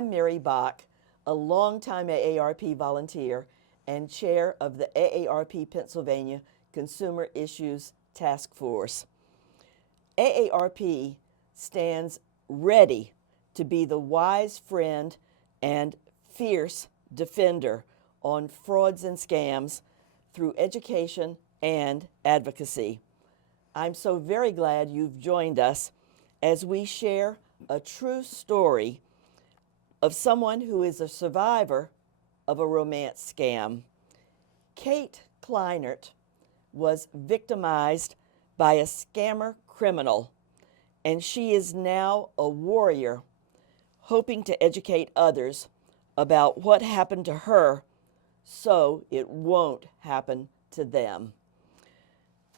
I'm Mary Bach, a longtime AARP volunteer and chair of the AARP Pennsylvania Consumer Issues Task Force. AARP stands ready to be the wise friend and fierce defender on frauds and scams through education and advocacy. I'm so very glad you've joined us as we share a true story of someone who is a survivor of a romance scam. Kate Kleinert was victimized by a scammer criminal, and she is now a warrior hoping to educate others about what happened to her so it won't happen to them.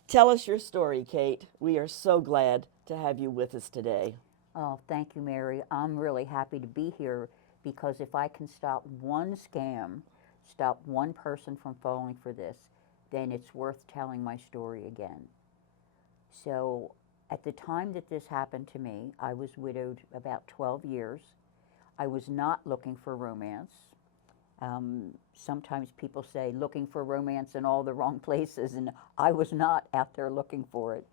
Tell us your story, Kate. We are so glad to have you with us today. Oh, thank you, Mary. I'm really happy to be here because if I can stop one scam, stop one person from falling for this, then it's worth telling my story again. So, at the time that this happened to me, I was widowed about 12 years. I was not looking for romance. Sometimes people say looking for romance in all the wrong places, and I was not out there looking for it.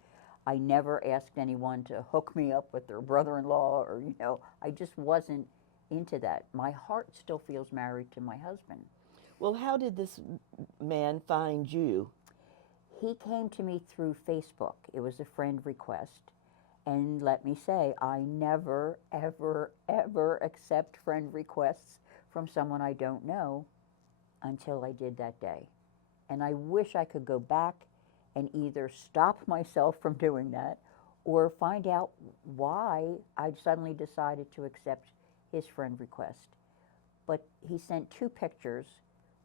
I never asked anyone to hook me up with their brother-in-law or, I just wasn't into that. My heart still feels married to my husband. Well, how did this man find you? He came to me through Facebook. It was a friend request. And let me say, I never, ever, ever accept friend requests from someone I don't know until I did that day. And I wish I could go back and either stop myself from doing that or find out why I suddenly decided to accept his friend request. But he sent two pictures,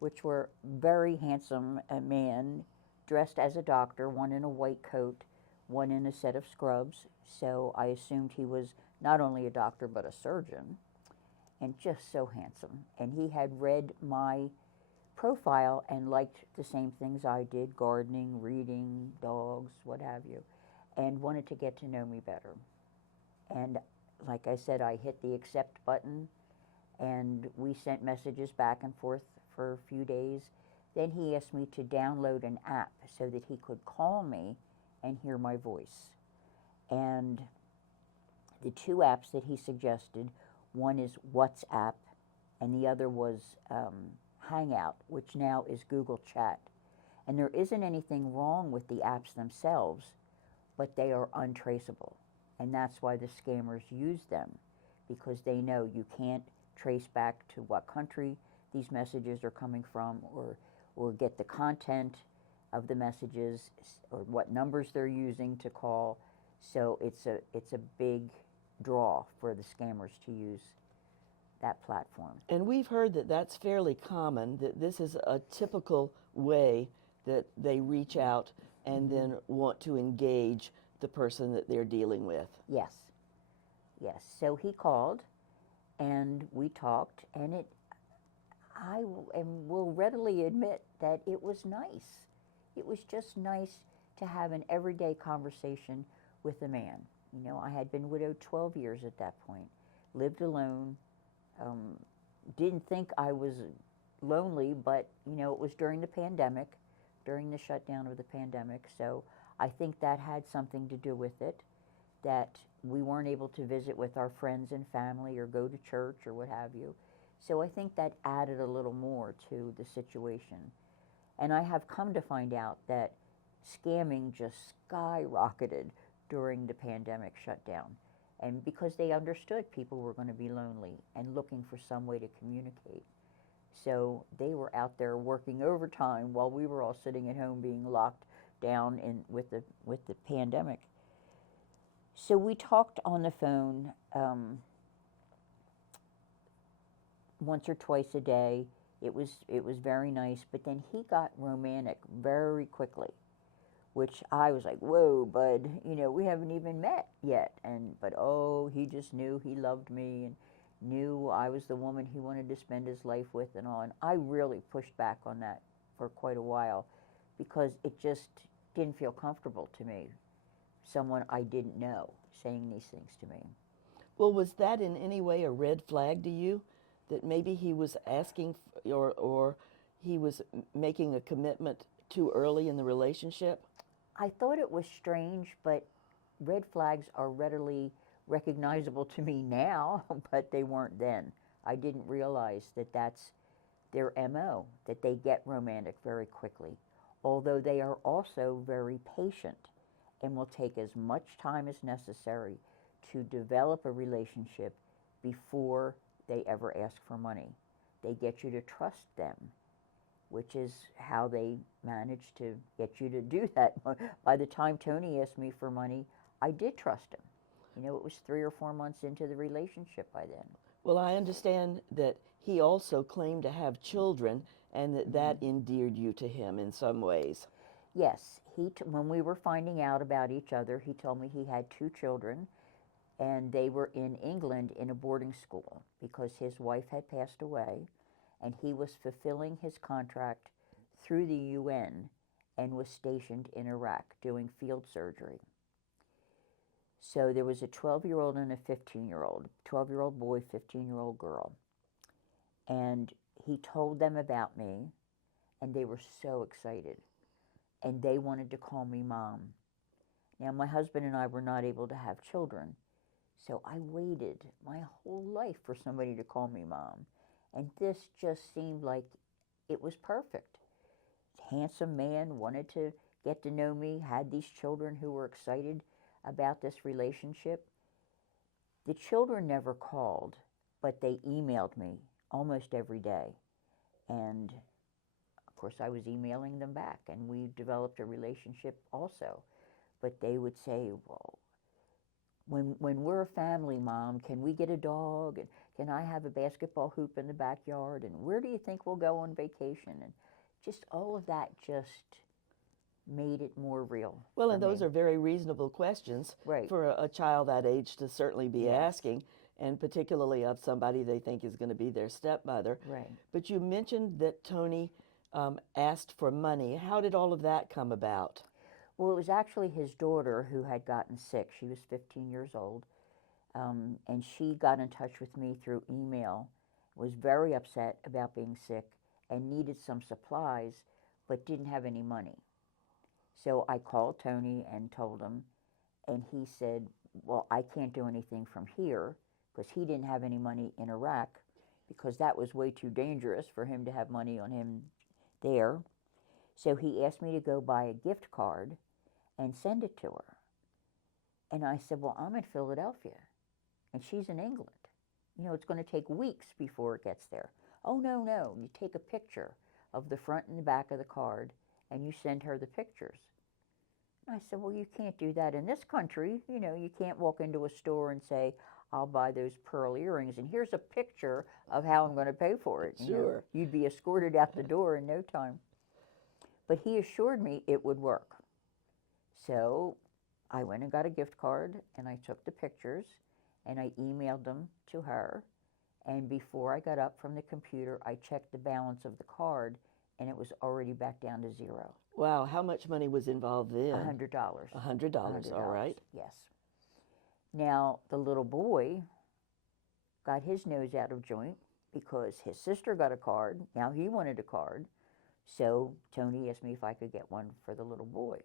which were very handsome a man dressed as a doctor, one in a white coat, one in a set of scrubs. So I assumed he was not only a doctor but a surgeon, and just so handsome. And he had read my profile and liked the same things I did, gardening, reading, dogs, what have you, and wanted to get to know me better. And like I said, I hit the accept button and we sent messages back and forth for a few days. Then he asked me to download an app so that he could call me and hear my voice. And the two apps that he suggested, one is WhatsApp and the other was Hangout, which now is Google Chat. And there isn't anything wrong with the apps themselves, but they are untraceable. And that's why the scammers use them, because they know you can't trace back to what country these messages are coming from or get the content of the messages or what numbers they're using to call. So it's a big draw for the scammers to use that platform. And we've heard that that's fairly common, that this is a typical way that they reach out and then want to engage the person that they're dealing with. Yes. Yes. So he called and we talked, and will readily admit that it was nice. It was just nice to have an everyday conversation with a man. I had been widowed 12 years at that point, lived alone, didn't think I was lonely, but, it was during the pandemic, during the shutdown of the pandemic, so I think that had something to do with it, that we weren't able to visit with our friends and family or go to church or what have you. So I think that added a little more to the situation. And I have come to find out that scamming just skyrocketed during the pandemic shutdown. And because they understood people were going to be lonely and looking for some way to communicate. So they were out there working overtime while we were all sitting at home being locked down with the pandemic. So we talked on the phone once or twice a day. It was very nice, but then he got romantic very quickly, which I was like, whoa, bud, we haven't even met yet. But he just knew he loved me and knew I was the woman he wanted to spend his life with and all. And I really pushed back on that for quite a while because it just didn't feel comfortable to me, someone I didn't know saying these things to me. Well, was that in any way a red flag to you? that maybe he was asking or he was making a commitment too early in the relationship? I thought it was strange, but red flags are readily recognizable to me now, but they weren't then. I didn't realize that that's their MO, that they get romantic very quickly, although they are also very patient and will take as much time as necessary to develop a relationship before they ever ask for money. They get you to trust them, which is how they manage to get you to do that. By the time Tony asked me for money, I did trust him. You know, it was 3 or 4 months into the relationship by then. Well, I understand that he also claimed to have children and that endeared you to him in some ways. Yes, when we were finding out about each other, he told me he had 2 children, and they were in England in a boarding school because his wife had passed away, and he was fulfilling his contract through the UN and was stationed in Iraq doing field surgery. So there was a 12-year-old and a 15-year-old, 12-year-old boy, 15-year-old girl. And he told them about me, and they were so excited. And they wanted to call me Mom. Now, my husband and I were not able to have children, so I waited my whole life for somebody to call me Mom. And this just seemed like it was perfect. Handsome man, wanted to get to know me, had these children who were excited about this relationship. The children never called, but they emailed me almost every day. And of course, I was emailing them back, and we developed a relationship also. But they would say, well, when we're a family, Mom, can we get a dog? And can I have a basketball hoop in the backyard? And where do you think we'll go on vacation? And just all of that just made it more real. Well, for and those me. are very reasonable questions Right. for a child that age to certainly be Yes. asking, and particularly of somebody they think is going to be their stepmother. Right. But you mentioned that Tony asked for money. How did all of that come about? Well, it was actually his daughter who had gotten sick. She was 15 years old, and she got in touch with me through email, was very upset about being sick and needed some supplies, but didn't have any money. So I called Tony and told him, and he said, well, I can't do anything from here because he didn't have any money in Iraq because that was way too dangerous for him to have money on him there. So he asked me to go buy a gift card and send it to her. And I said, well, I'm in Philadelphia and she's in England. You know, it's going to take weeks before it gets there. Oh, no. You take a picture of the front and the back of the card and you send her the pictures. And I said, well, you can't do that in this country. You know, you can't walk into a store and say, I'll buy those pearl earrings and here's a picture of how I'm going to pay for it. Sure. You know, you'd be escorted out the door in no time. But he assured me it would work. So I went and got a gift card and I took the pictures and I emailed them to her. And before I got up from the computer, I checked the balance of the card and it was already back down to zero. Wow, how much money was involved then? $100. $100, all right. Yes. Now, the little boy got his nose out of joint because his sister got a card. Now he wanted a card. So Tony asked me if I could get one for the little boy.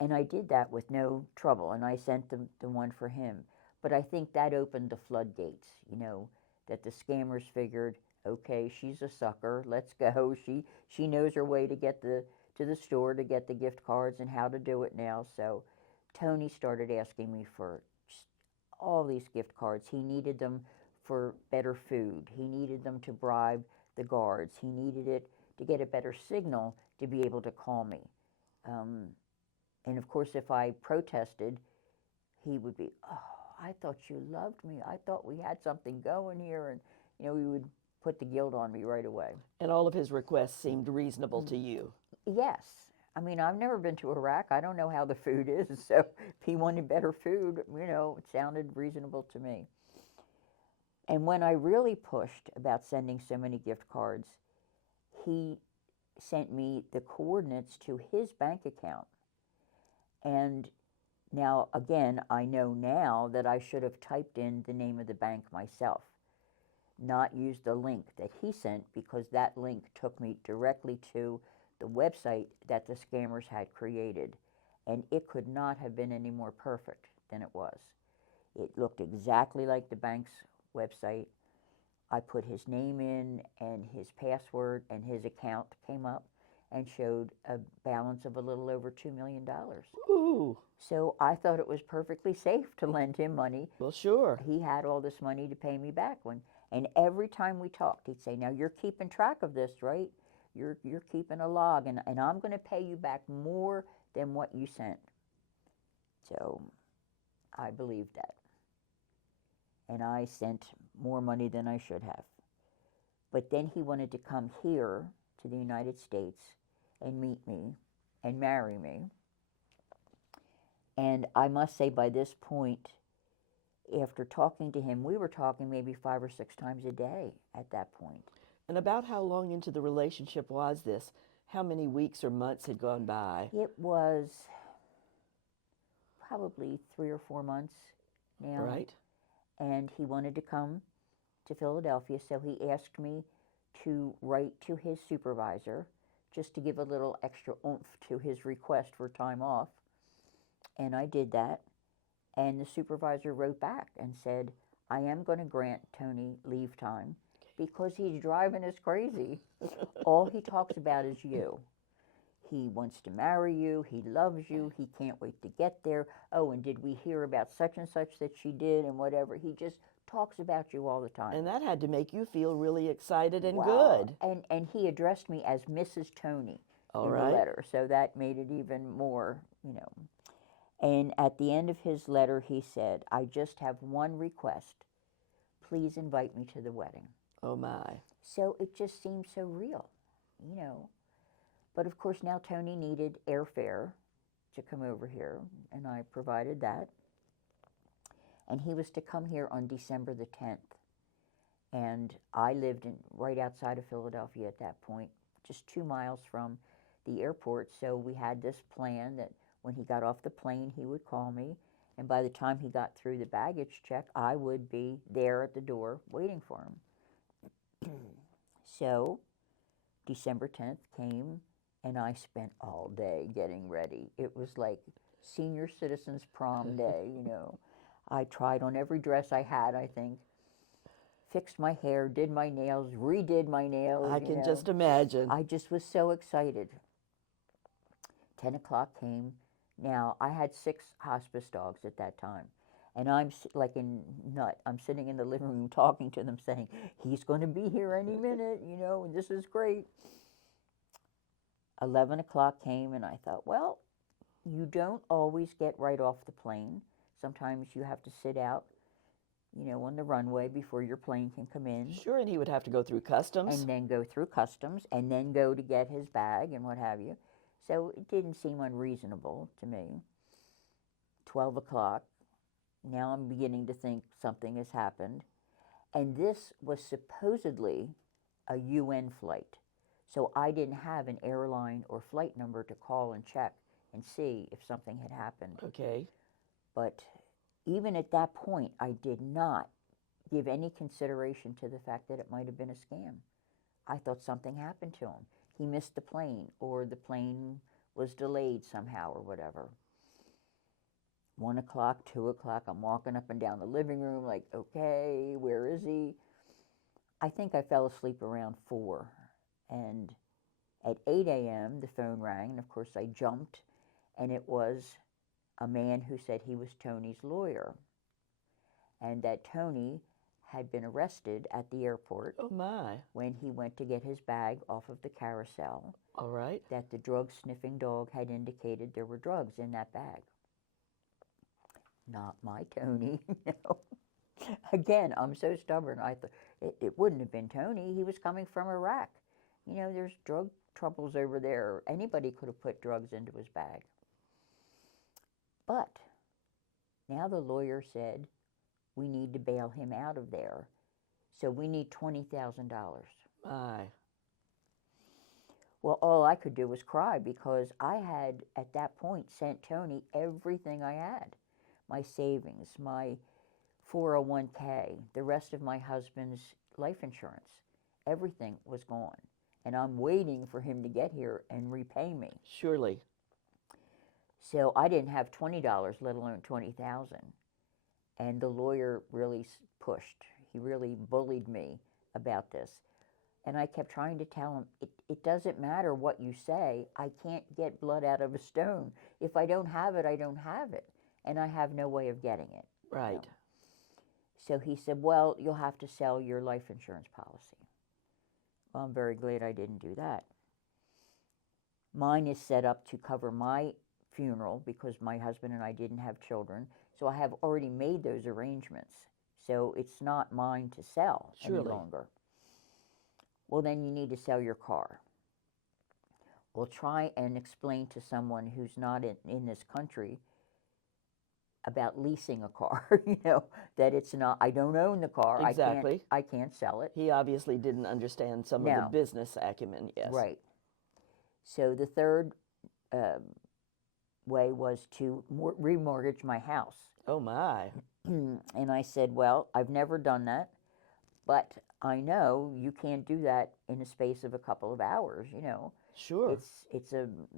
And I did that with no trouble, and I sent the one for him. But I think that opened the floodgates, you know, that the scammers figured, okay, she's a sucker, let's go. She knows her way to get to the store to get the gift cards and how to do it now. So Tony started asking me for just all these gift cards. He needed them for better food. He needed them to bribe the guards. He needed it to get a better signal to be able to call me. And of course, if I protested, he would be, oh, I thought you loved me. I thought we had something going here. And, you know, he would put the guilt on me right away. And all of his requests seemed reasonable to you. Yes. I mean, I've never been to Iraq. I don't know how the food is. So if he wanted better food, you know, it sounded reasonable to me. And when I really pushed about sending so many gift cards, he sent me the coordinates to his bank account. And Now, again, I know now that I should have typed in the name of the bank myself, not used the link that he sent, because that link took me directly to the website that the scammers had created. And it could not have been any more perfect than it was. It looked exactly like the bank's website. I put his name in and his password, and his account came up and showed a balance of a little over $2 million. Ooh, So I thought it was perfectly safe to lend him money. well, sure. He had all this money to pay me back and every time we talked, he'd say, "Now you're keeping track of this, right? You're keeping a log, and I'm going to pay you back more than what you sent." So I believed that. And I sent more money than I should have. But then he wanted to come here to the United States and meet me and marry me. And I must say, by this point, after talking to him, we were talking maybe 5 or 6 times a day at that point. And about how long into the relationship was this? How many weeks or months had gone by? It was probably 3 or 4 months now. Right. And he wanted to come to Philadelphia, so he asked me to write to his supervisor just to give a little extra oomph to his request for time off. And I did that. And the supervisor wrote back and said, "I am going to grant Tony leave time because he's driving us crazy. All he talks about is you. He wants to marry you. He loves you. He can't wait to get there. Oh, and did we hear about such and such that she did and whatever?" He just talks about you all the time. And that had to make you feel really excited and Wow. good. And he addressed me as Mrs. Tony All in right. the letter, so that made it even more, And at the end of his letter, he said, "I just have one request. Please invite me to the wedding." Oh, my. So it just seemed so real, But of course, now Tony needed airfare to come over here, and I provided that. And he was to come here on December the 10th. And I lived right outside of Philadelphia at that point, just 2 miles from the airport. So we had this plan that when he got off the plane, he would call me. And by the time he got through the baggage check, I would be there at the door waiting for him. So December 10th came, and I spent all day getting ready. It was like senior citizens prom day, I tried on every dress I had, I think. Fixed my hair, did my nails, redid my nails. I can just imagine. I just was so excited. 10 o'clock came. Now, I had 6 hospice dogs at that time. And I'm like a nut. I'm sitting in the living room talking to them saying, "He's going to be here any minute, and this is great." 11 o'clock came, and I thought, well, you don't always get right off the plane. Sometimes you have to sit out on the runway before your plane can come in. Sure, and he would have to go through customs. And then go through customs, and then go to get his bag and what have you. So it didn't seem unreasonable to me. 12 o'clock, now I'm beginning to think something has happened. And this was supposedly a UN flight. So I didn't have an airline or flight number to call and check and see if something had happened. Okay. But even at that point, I did not give any consideration to the fact that it might have been a scam. I thought something happened to him. He missed the plane, or the plane was delayed somehow, or whatever. 1 o'clock, 2 o'clock, I'm walking up and down the living room like, okay, where is he? I think I fell asleep around 4. And at 8 a.m., the phone rang, and of course I jumped, and it was a man who said he was Tony's lawyer, and that Tony had been arrested at the airport. Oh, my. When he went to get his bag off of the carousel. All right. That the drug-sniffing dog had indicated there were drugs in that bag. Not my Tony, Again, I'm so stubborn. I thought it wouldn't have been Tony. He was coming from Iraq. There's drug troubles over there. Anybody could have put drugs into his bag. But now the lawyer said, we need to bail him out of there. So we need $20,000. My. Well, all I could do was cry because I had, at that point, sent Tony everything I had, my savings, my 401k, the rest of my husband's life insurance. Everything was gone. And I'm waiting for him to get here and repay me. Surely. So I didn't have $20, let alone 20,000. And the lawyer really pushed. He really bullied me about this. And I kept trying to tell him, it doesn't matter what you say. I can't get blood out of a stone. If I don't have it, I don't have it. And I have no way of getting it. Right. You know? So he said, well, you'll have to sell your life insurance policy. Well, I'm very glad I didn't do that. Mine is set up to cover my funeral because my husband and I didn't have children. So I have already made those arrangements. So it's not mine to sell any longer. Well, then you need to sell your car. Well, try and explain to someone who's not in this country about leasing a car, you know, that it's not, I don't own the car. Exactly. I can't sell it. He obviously didn't understand some of the business acumen, yes. Right. So the third way was to remortgage my house. Oh, my. And I said, well, I've never done that, but I know you can't do that in a space of a couple of hours, you know. Sure. It's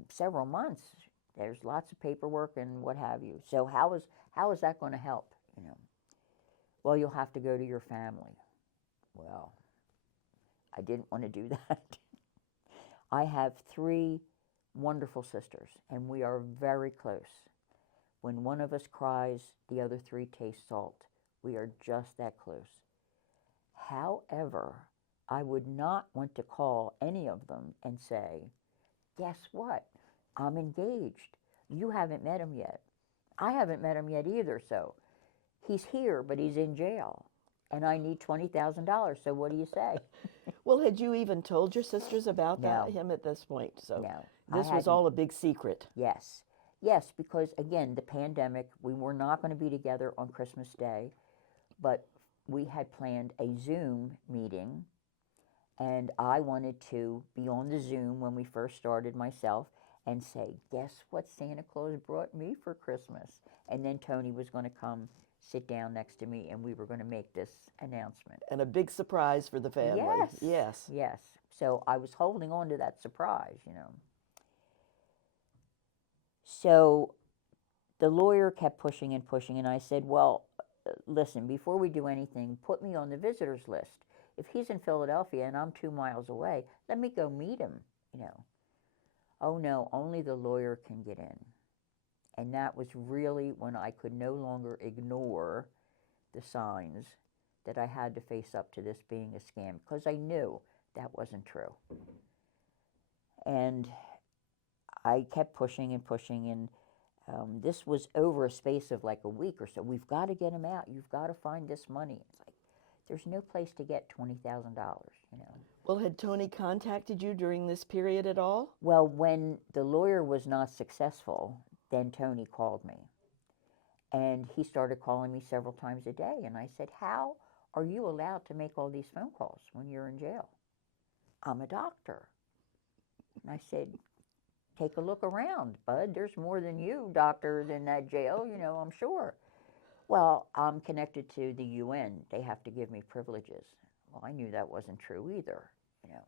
several months. There's lots of paperwork and what have you. So how is that going to help, you know? Well, you'll have to go to your family. Well, I didn't want to do that. I have 3 wonderful sisters, and we are very close. When one of us cries, the other 3 taste salt. We are just that close. However, I would not want to call any of them and say, guess what? I'm engaged. You haven't met him yet. I haven't met him yet either, so he's here, but he's in jail, and I need $20,000, so what do you say? Well, had you even told your sisters about him at this point? So no, this was all a big secret. Yes. Yes, because, again, the pandemic, we were not going to be together on Christmas Day, but we had planned a Zoom meeting, and I wanted to be on the Zoom when we first started myself and say, guess what Santa Claus brought me for Christmas? And then Tony was going to come sit down next to me, and we were going to make this announcement. And a big surprise for the family. Yes. Yes. Yes. So I was holding on to that surprise, you know. So the lawyer kept pushing and pushing, and I said, well, listen, before we do anything, put me on the visitors list. If he's in Philadelphia and I'm 2 miles away, let me go meet him, you know. Oh, no, only the lawyer can get in. And that was really when I could no longer ignore the signs that I had to face up to this being a scam, because I knew that wasn't true. And I kept pushing and pushing, and this was over a space of like a week or so. We've got to get him out. You've got to find this money. It's like, there's no place to get $20,000, you know. Well, had Tony contacted you during this period at all? Well, when the lawyer was not successful, then Tony called me. And he started calling me several times a day. And I said, how are you allowed to make all these phone calls when you're in jail? I'm a doctor. And I said, take a look around, bud. There's more than you, doctors, in that jail, you know, I'm sure. Well, I'm connected to the UN. They have to give me privileges. Well, I knew that wasn't true either, you know.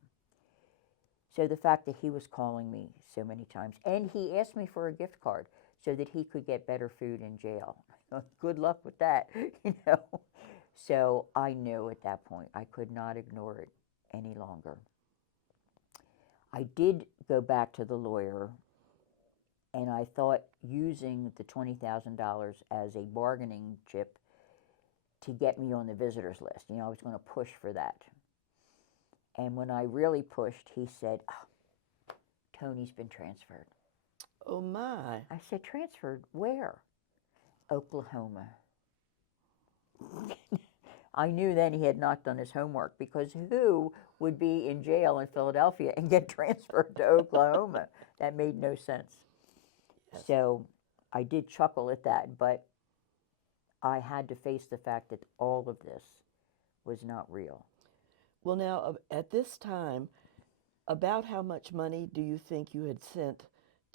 So the fact that he was calling me so many times, and he asked me for a gift card so that he could get better food in jail. Good luck with that, you know. So I knew at that point I could not ignore it any longer. I did go back to the lawyer, and I thought using the $20,000 as a bargaining chip to get me on the visitors list. You know, I was going to push for that. And when I really pushed, he said, oh, Tony's been transferred. Oh, my. I said, transferred where? Oklahoma. I knew then he had not done his homework, because who would be in jail in Philadelphia and get transferred to Oklahoma? That made no sense. Yes. So I did chuckle at that, but I had to face the fact that all of this was not real. Well, now, at this time, About how much money do you think you had sent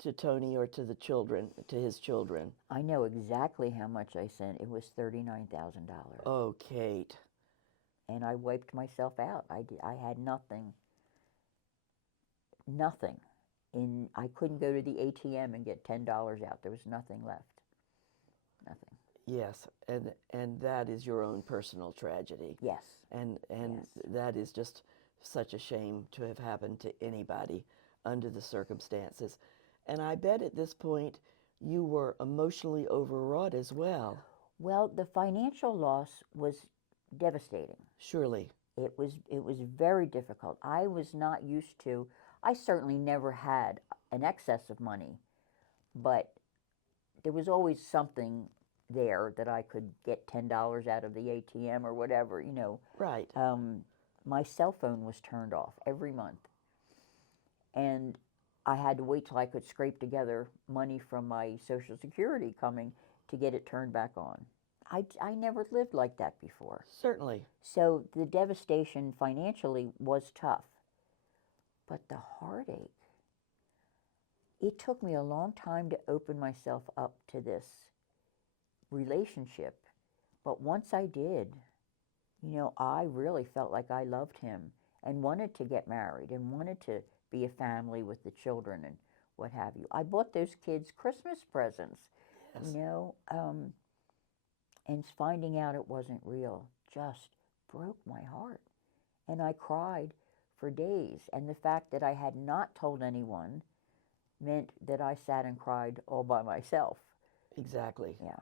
to Tony or to the children, to his children? I know exactly how much I sent. It was $39,000. Oh, Kate. And I wiped myself out. I had nothing. Nothing. I couldn't go to the ATM and get $10 out. There was nothing left. Nothing. Yes, and that is your own personal tragedy. Yes. And Yes. that is just such a shame to have happened to anybody under the circumstances. And I bet at this point you were emotionally overwrought as well. Well, the financial loss was devastating. Surely. It was very difficult. I was not used to. I certainly never had an excess of money, but there was always something there that I could get $10 out of the ATM or whatever, you know. Right. My cell phone was turned off every month, and I had to wait till I could scrape together money from my Social Security coming to get it turned back on. I never lived like that before. Certainly. So the devastation financially was tough, but the heartache, it took me a long time to open myself up to this relationship. But once I did, you know, I really felt like I loved him and wanted to get married and wanted to be a family with the children and what have you. I bought those kids Christmas presents, Yes. you know, and finding out it wasn't real just broke my heart. And I cried for days. And the fact that I had not told anyone meant that I sat and cried all by myself. Exactly. Yeah.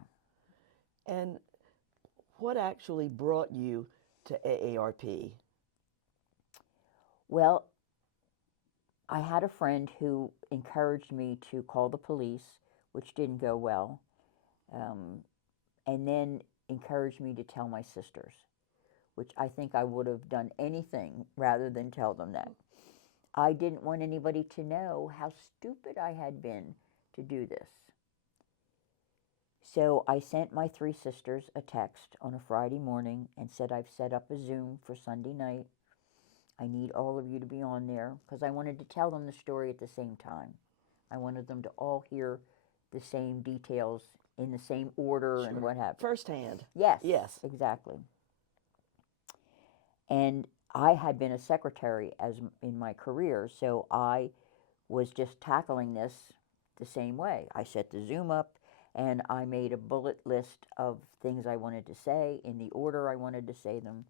And what actually brought you to AARP? Well, I had a friend who encouraged me to call the police, which didn't go well, and then encouraged me to tell my sisters, which I think I would have done anything rather than tell them that. I didn't want anybody to know how stupid I had been to do this. So I sent my 3 sisters a text on a Friday morning and said, I've set up a Zoom for Sunday night. I need all of you to be on there because I wanted to tell them the story at the same time. I wanted them to all hear the same details in the same order and what have you. Firsthand. Yes. Yes. Exactly. And I had been a secretary in my career, so I was just tackling this the same way. I set the Zoom up and I made a bullet list of things I wanted to say in the order I wanted to say them.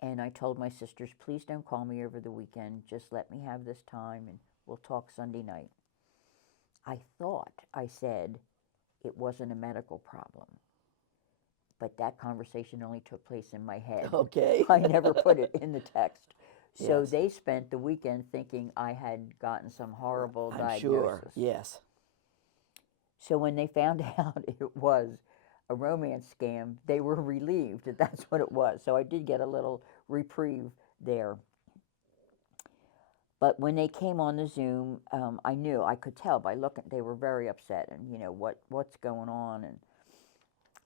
And I told my sisters, please don't call me over the weekend. Just let me have this time and we'll talk Sunday night. I thought I said it wasn't a medical problem. But that conversation only took place in my head. Okay. I never put it in the text. So Yes. they spent the weekend thinking I had gotten some horrible I'm diagnosis. sure. Yes. So when they found out it was a romance scam, they were relieved that that's what it was. So I did get a little reprieve there. But when they came on the Zoom, I could tell by looking, they were very upset and, you know, what's going on. And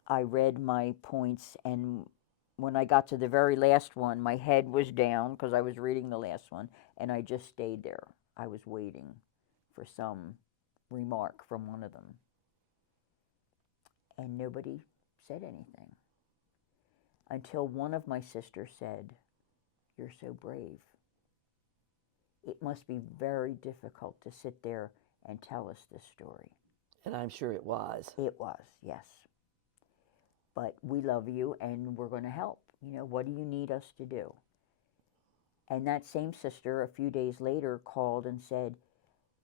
I read my points, and when I got to the very last one, my head was down because I was reading the last one, and I just stayed there. I was waiting for some remark from one of them. And nobody said anything until one of my sisters said, "You're so brave. It must be very difficult to sit there and tell us this story." And I'm sure it was. It was, yes. But we love you and we're going to help. You know, what do you need us to do? And that same sister a few days later called and said,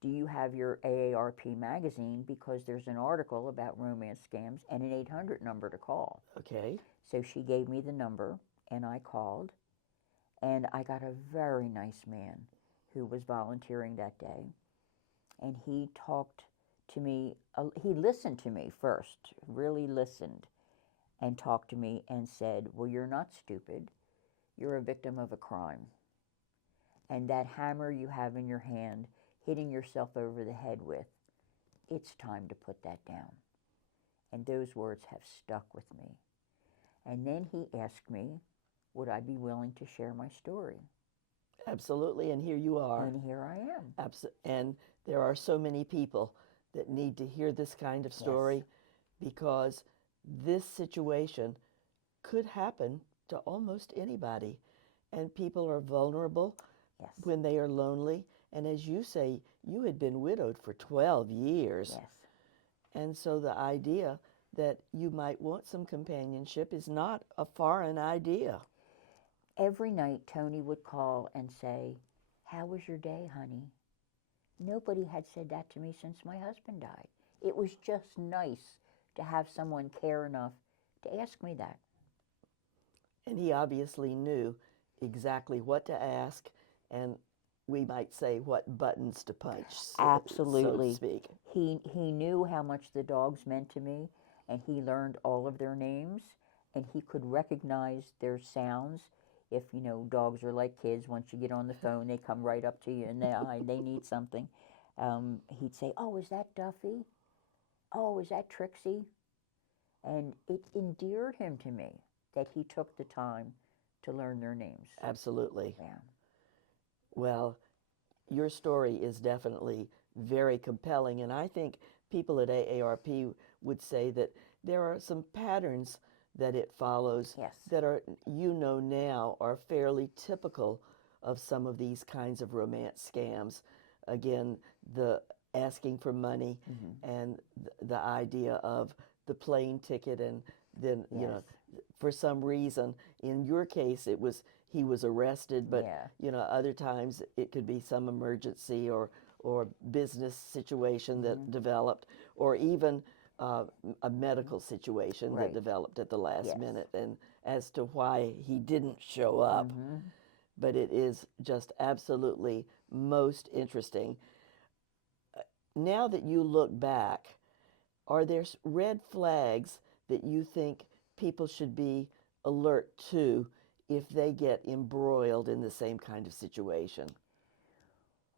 do you have your AARP magazine? Because there's an article about romance scams and an 800 number to call. Okay. So she gave me the number and I called, and I got a very nice man who was volunteering that day. And he talked to me, he listened to me first, really listened, and talked to me and said, well, you're not stupid. You're a victim of a crime. And that hammer you have in your hand, hitting yourself over the head with, it's time to put that down. And those words have stuck with me. And then he asked me, would I be willing to share my story? Absolutely, and here you are. And here I am. And there are so many people that need to hear this kind of story because this situation could happen to almost anybody. And people are vulnerable Yes. when they are lonely. And as you say, you had been widowed for 12 years. Yes. And so the idea that you might want some companionship is not a foreign idea. Every night, Tony would call and say, "How was your day, honey?" Nobody had said that to me since my husband died. It was just nice to have someone care enough to ask me that. And he obviously knew exactly what to ask and we might say what buttons to punch, Absolutely. so to speak. He knew how much the dogs meant to me, and he learned all of their names, and he could recognize their sounds. If you know, dogs are like kids. Once you get on the phone, they come right up to you and they need something. He'd say, "Oh, is that Duffy? Oh, is that Trixie?" And it endeared him to me that he took the time to learn their names. Absolutely. Yeah. Well, your story is definitely very compelling, and I think people at AARP would say that there are some patterns that it follows Yes. that are, you know now, are fairly typical of some of these kinds of romance scams. Again, the asking for money and the idea of the plane ticket, and then you know, for some reason, in your case, it was he was arrested, but Yeah. you know, other times it could be some emergency or business situation that developed, or even a medical situation that Right. developed at the last Yes. minute, and as to why he didn't show up. But it is just absolutely most interesting. Now that you look back, are there red flags that you think people should be alert to if they get embroiled in the same kind of situation?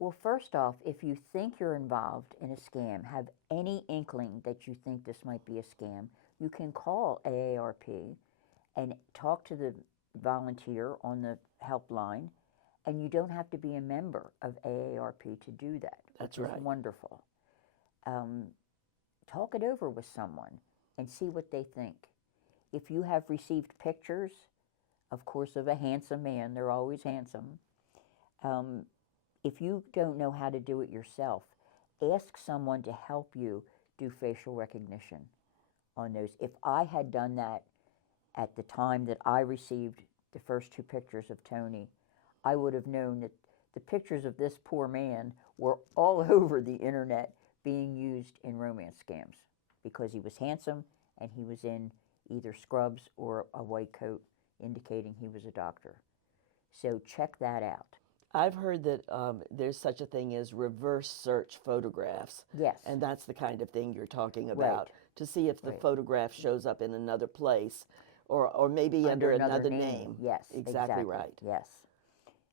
Well, first off, if you think you're involved in a scam, have any inkling that you think this might be a scam, you can call AARP and talk to the volunteer on the helpline, and you don't have to be a member of AARP to do that. That's which right. is wonderful. Talk it over with someone and see what they think. If you have received pictures, of course, of a handsome man, they're always handsome. If you don't know how to do it yourself, ask someone to help you do facial recognition on those. If I had done that at the time that I received the first two pictures of Tony, I would have known that the pictures of this poor man were all over the internet being used in romance scams because he was handsome and he was in either scrubs or a white coat indicating he was a doctor. So check that out. I've heard that there's such a thing as reverse search photographs. Yes. And that's the kind of thing you're talking about, Right. to see if the photograph shows up in another place or maybe under another name. Yes, Exactly right. Yes,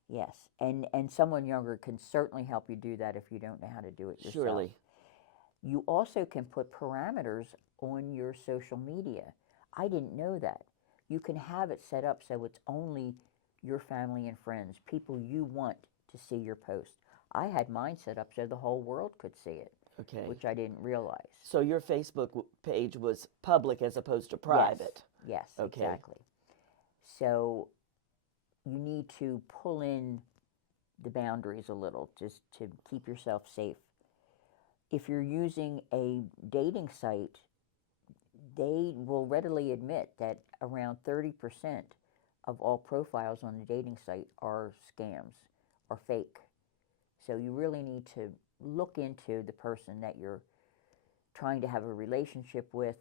yes. And someone younger can certainly help you do that if you don't know how to do it yourself. Surely. You also can put parameters on your social media. I didn't know that. You can have it set up so it's only your family and friends, people you want to see your post. I had mine set up so the whole world could see it, Okay. which I didn't realize. So your Facebook page was public as opposed to private. Yes, Okay. exactly. So you need to pull in the boundaries a little just to keep yourself safe. If you're using a dating site, they will readily admit that around 30% of all profiles on a dating site are scams or fake. So you really need to look into the person that you're trying to have a relationship with.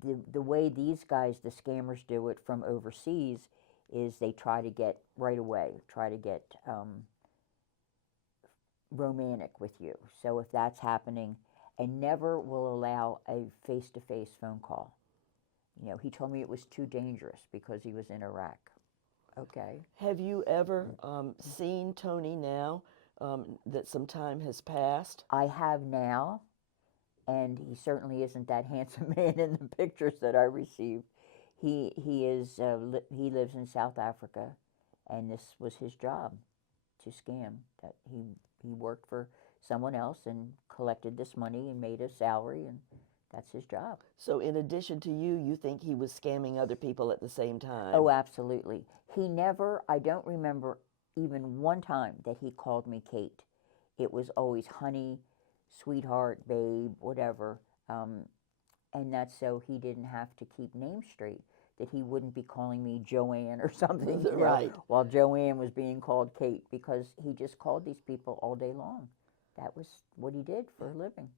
The way these guys, the scammers, do it from overseas is they try to get right away, try to get romantic with you. So if that's happening, and never will allow a face-to-face phone call. You know, he told me it was too dangerous because he was in Iraq. Okay. Have you ever seen Tony now that some time has passed? I have now, and he certainly isn't that handsome man in the pictures that I received. He lives in South Africa, and this was his job, to scam. That he worked for someone else and collected this money and made a salary, and that's his job. So in addition to you, you think he was scamming other people at the same time? Oh, absolutely. He never, I don't remember even one time that he called me Kate. It was always honey, sweetheart, babe, whatever. And that's so he didn't have to keep names straight, that he wouldn't be calling me Joanne or something, you know, Right. while Joanne was being called Kate, because he just called these people all day long. That was what he did for a living.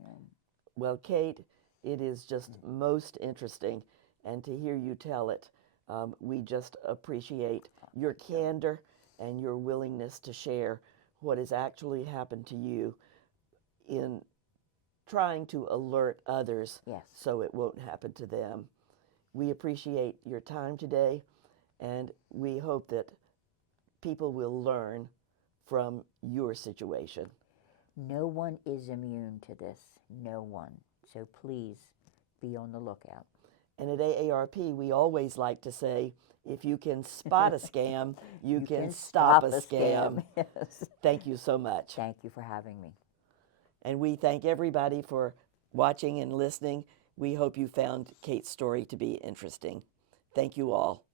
Yeah. Well, Kate, it is just most interesting, and to hear you tell it, we just appreciate your candor and your willingness to share what has actually happened to you in trying to alert others Yes. so it won't happen to them. We appreciate your time today, and we hope that people will learn from your situation. No one is immune to this. No one. So please be on the lookout. And at AARP, we always like to say, if you can spot a scam, you can stop a scam. Yes. Thank you so much. Thank you for having me. And we thank everybody for watching and listening. We hope you found Kate's story to be interesting. Thank you all.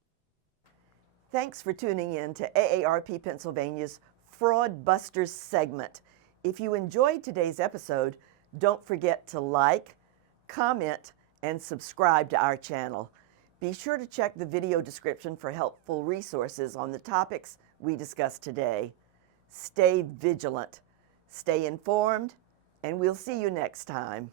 Thanks for tuning in to AARP Pennsylvania's Fraud Busters segment. If you enjoyed today's episode, don't forget to like, comment, and subscribe to our channel. Be sure to check the video description for helpful resources on the topics we discussed today. Stay vigilant, stay informed, and we'll see you next time.